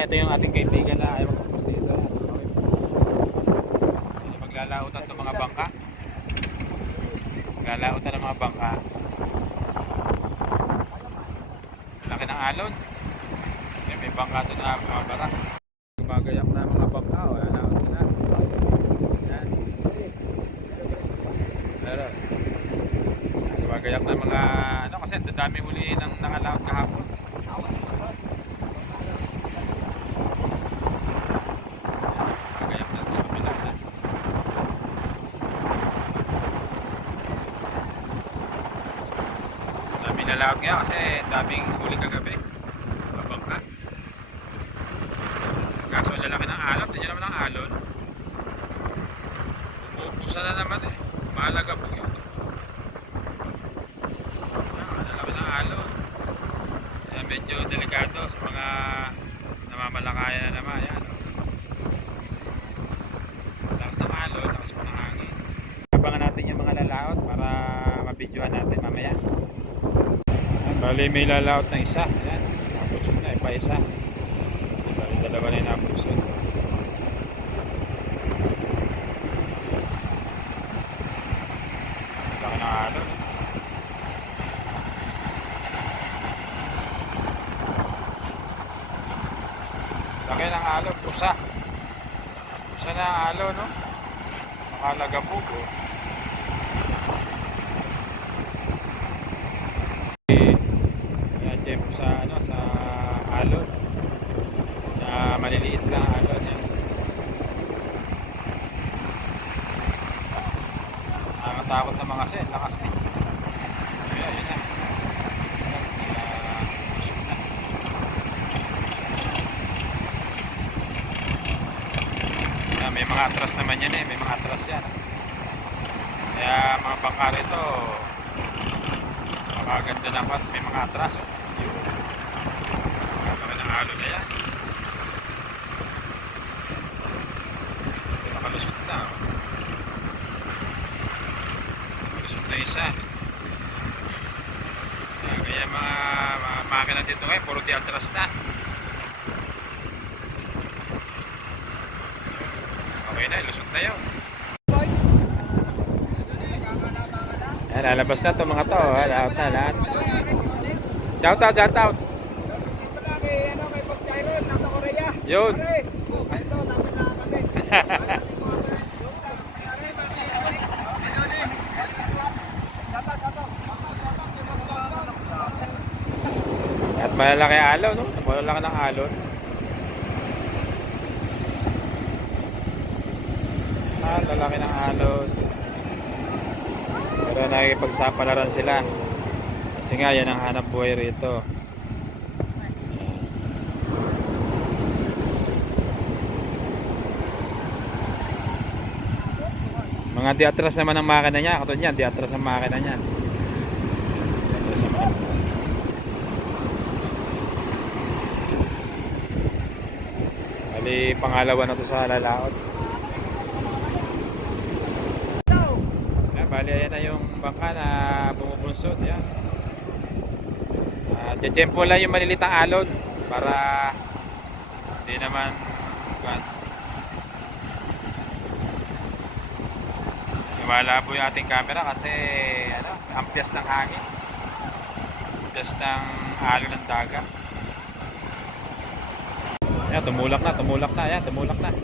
Ito yung ating kaibigan na ayaw magpapastisa. Maglalautan ng mga bangka. Maglalautan ng mga bangka. Laki ng alon. May bangka doon na mga bara. Gumagayak na mga bangka. Ayan na sila. Ayan. Pero gumagayak na mga ano kasi dami huli ng nakalaot kahapon. Nalaot nga kasi daming huli kagabi. Mabangka. Kaso lalaki ng alon. Tingnan naman ang alon. Uubusan na naman eh. Mahalaga po yun. Lalaki ng alon. Kaya medyo delikado sa mga namamalakayan na naman. Yan. Lakas ng alon. Lakas po ng hangin. Abangan natin yung mga lalaot para mabidyohan natin mamaya. Bali may lalaot na isa. Ayan, napusod na, ipa isa. Bali dalawa na yung napusod. Laki ng alon. Laki ng alon, pusa. Pusa na ang alon, no? Nakalagabog, oh. Sa ano sa alon na maliliit lang alon yan. Nakakatakot na mga set, lakas eh. Ayan, yun na. May mga atras naman yan eh, may mga atras yan. Kaya mga bangka rito makaganda lang at may mga atras oh. Alon na yan. Nakalusot na. Nakalusot na isa. Kaya mga makina dito ngayon, puro di atras na. Okay na, lusot na yun. Ayan, lalabas na itong mga to. Lahat na, lahat. Shout out, shout out. Yun. At malalaki alon, no? Malalaki ng alon. Lalaki ng alon. Pero nakikipagsapalaran sila. Kasi nga yan ang hanap buhay rito. Mga diatras naman ang makina niya. Katulad niyan, diatras ang makina niya. Diatras ang makina. Bali, pangalawa na to sa lalaot. Bali, ayan na yung bangka na bumubunsod. Yan. Tiyempo lang yung malilitang alon para hindi naman malabo yung ating camera kasi ano, ampias ng hangin, ampias ng alon ng dagat. Ayan, tumulak na, ayan, tumulak na.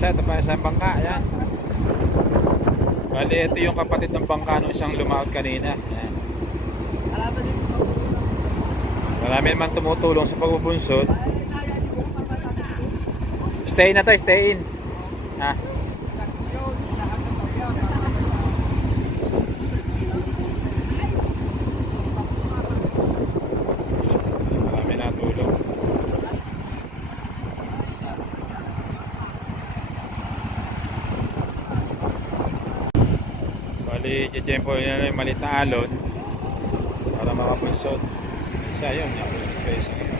Ito pa isang bangka, ayan. Bali, ito yung kapatid ng bangka ng isang lumaot kanina. Ayan. Marami naman tumutulong sa pagbubunsod. Stay na tayo, stay in. Ha? Bali, chichempo nila yung maliit na alon para makapunsod. Isa yun, napunsod pa isa ngayon.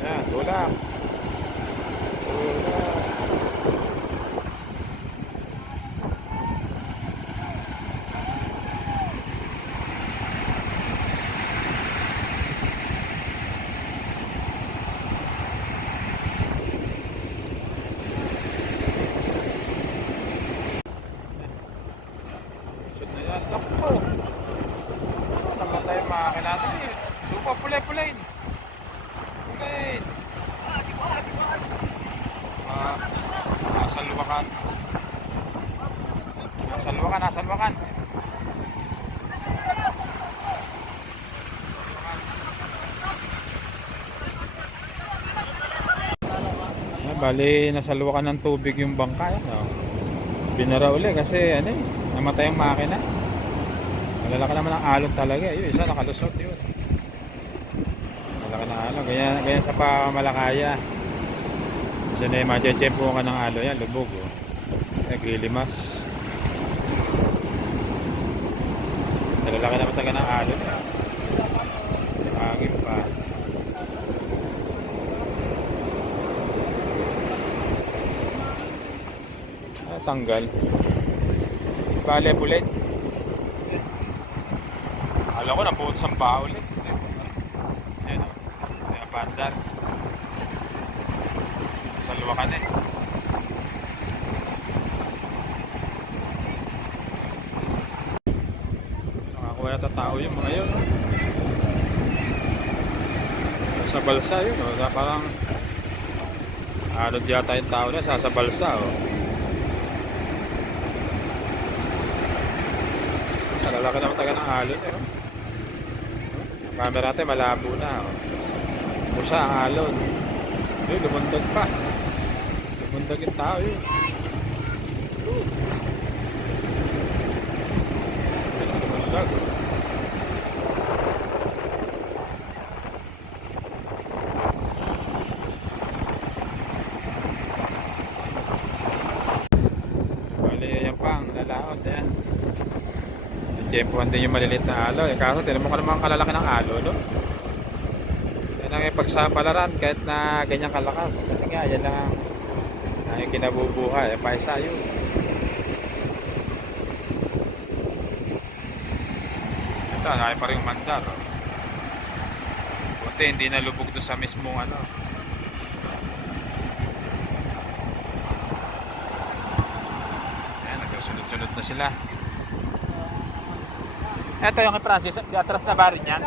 Yan, tulak. Tulak. Punsod na yan. Naku! Namatay yung makina natin eh. Lupa, pulay-pulayin. Pulayin. Nasa luwakan. Nasa luwakan, nasa luwakan. Bali, nasa luwakan ng tubig yung bangka. No? Binara uli kasi ano eh, namatay yung makina. Malalaki naman ang alon talaga. Yun, isa nakalusot yun. Malaki na alon. Ganyan sa Pamalakaya. Kasi na yung machechempo ka ng alon yan, lubog. Oh. Naglilimas. Malalaki naman talaga ng alon. Hangin pa. Tanggal. Bale ulit. Alam ko napuot sa pa ulit. Ayan o. Ayan pandar. Sa luwakan eh. Nakakuha yata tao yung mga yun. No? Sa balsa yun o. Parang anod yata yung tao na sa balsa o. Lalaki naman taga ng alon eh. Camera natin malabo na. Pusa ang alon. Yun, lumundag pa. Lumundag yung tao yun. Lumundag. Bali, yan pa ang lalaot. Yan. Tiyempohan din yung maliliit na alo. Kaso tinan mo ka naman kalalaki ng alo, no? Yan ang ipagsapalaran kahit na ganyang kalakas. Kasi nga, yan lang ang yung kinabubuhay. Paisa yun. Ito, nakaya pa rin yung mandar. Oh. Buti, hindi nalubog doon sa mismong ano. Ayan, nagkasunod-sunod na sila. Ito yung kay Francis, atras na ba rin yan?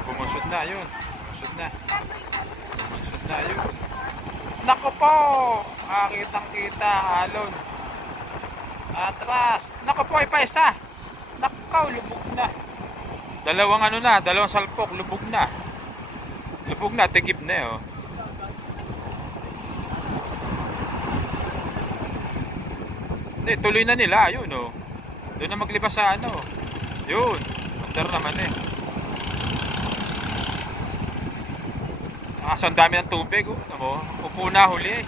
Bumusod na yun. Bumusod na. Bumusod na yun. Nako po! Kitang kita alon. Atras. Nako po, ipaisa. Nako, lubog na. Dalawang ano na, dalawang salpok, lubog na. Lubog na, tigib na eh. Oh. Hindi, tuloy na nila. Yun oh. Doon na maglibas sa ano. Yun. Under naman eh. Kaso ang dami ng tubig, upo na huli eh.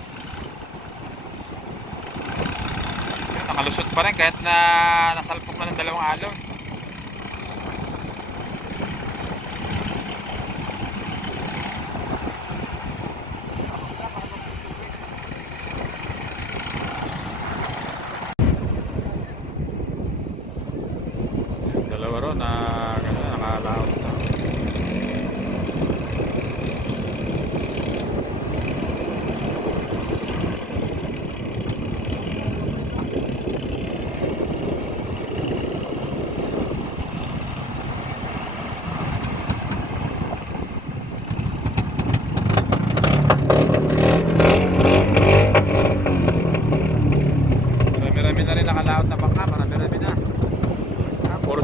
Nakalusot pa rin kahit na nasalpok na ng dalawang alon. Dalawa ron na nakalaot na.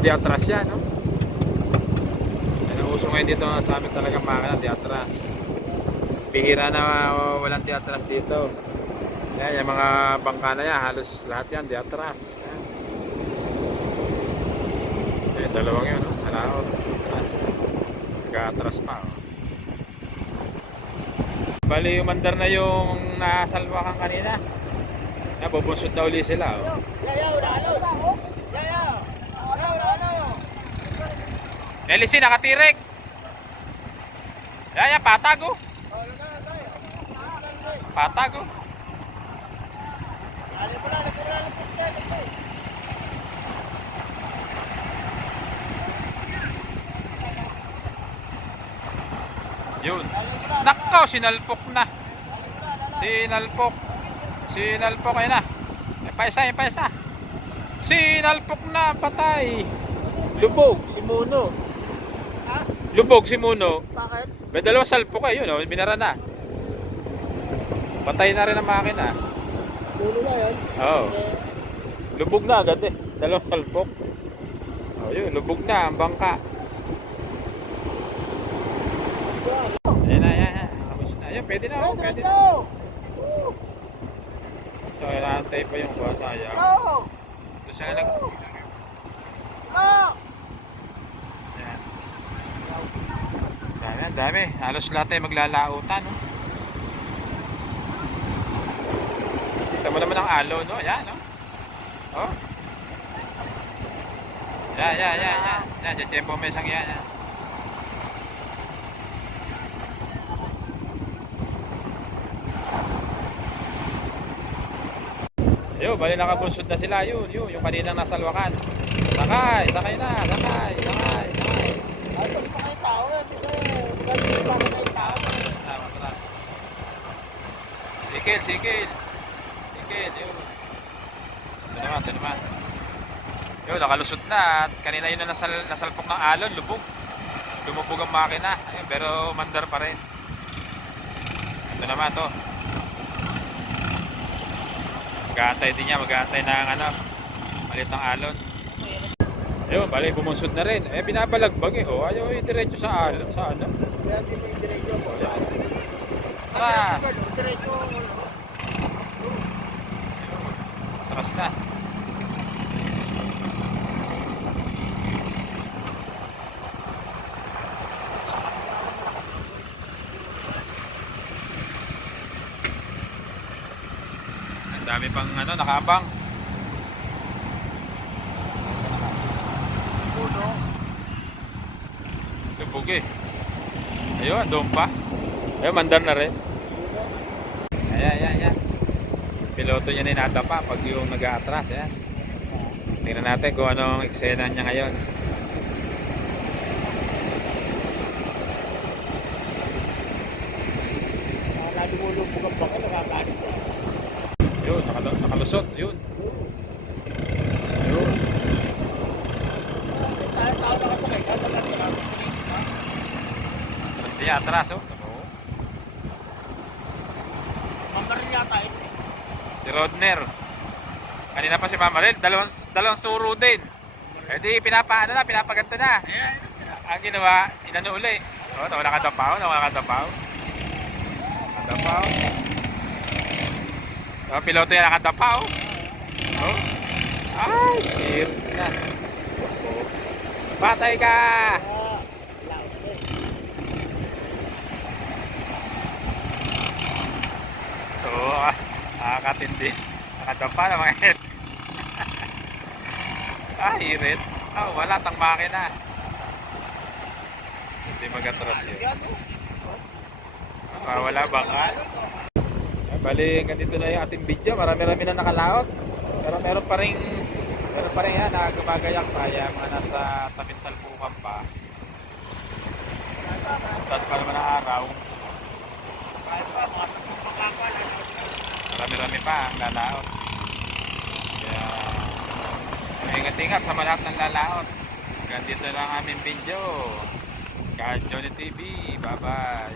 diatras yan, no? Yan ang uso ngayon dito sa amin talaga makina, diatras. Bihira na walang diatras dito. Yan, yung mga bangka na yan, halos lahat yan, diatras. Yan. Yan, dalawang yun, no? Sa laot. Nag-atras pa, oh. Bali, umandar na yung nasalwakan kanina. Yan, bubunsod na uli sila, oh. Elisin, nakatirik. Yan, patag, oh. Patag, oh. Yun. Nakaw, sinalpok na. Sinalpok. Sinalpok, ayun na. May paisa. Sinalpok na, patay. Lubog, si Muno. Ha? Lubog, si Muno. Bakit? May dalawang salpok eh, yun, oh, binara na. Patay na rin ang makina. Puno na yun? Oo. Lubog na agad eh. Dalawang salpok. Oh, yun, lubog na ang bangka. Ayan na, ayan. Tapos na. Ayan, pwede na, oh, pwede na. So, inaantay pa yung kuha, sayang. Ito siya nag... Ayan. Dami, dami. Halos lahat ay maglalautan, no? Kita mo naman ang alo, no? Ayan, no? Oh. Yan. Yan, tiyempo may isang yan. Ayun, bali nakabunsod na sila, yun, yung kaninang nasalwakan. Sakay na, sakay. Ay, pag pa kayo tao yan. Kasi pa kayo tao. Matras. Sikil, yun. Ito naman. Yun, nakalusot na. At kanina yun na nasalpok ng alon, lubog. Lumubog ang makina. Ayun, pero mandar pa rin. Ito naman, to. Mag-aantay din niya, mag-aantay ng malit ng alon. Ayun, bali bumunsod na rin. Eh, binabalagbag eh. Oh, ayaw diretso sa alon, sa ano. Kaya di mo yung diretso po. Atras. Diretso. Atras na. Ang dami pang nakabang. Puno. Lubog eh. Ayun, doon pa. Ayun, mandar na rin. Ayan. Piloto niya ninadapa pag yung nag-aatras. Ayan. Tingnan natin kung anong eksena niya ngayon. Lumulubog ang baka, nakakalit na. Yun, nakalusot. Yun. Tao nakasakay ka, Tapos niya atras, oh. Mamarin yata eh. Si Rodner. Kanina pa si Mamarel, dalawang suro din. Eh di pinapaganda na. Ang ginawa, inano uli. Oh, nawala ka dapaw. Oh, piloto yan nakadapaw. Oh. Ay, shit na. Patay ka! Oo, nakakatindi. Nakadapa na mga head. Hirit. Oh, wala tang makina. Hindi mag-atras yun. Wala baka. Bali, ganito na yung ating video. Marami-rami na nakalaot. Pero meron pa rin yan na gumagayak pa. Yung mga nasa tabing salpukan pa. Tapos pa naman ang araw. Marami-rami pa ang lalaot. Kaya ingat-ingat sa lahat ng lalaot. Hanggang dito lang aming video. Ka Johnny TV. Bye bye.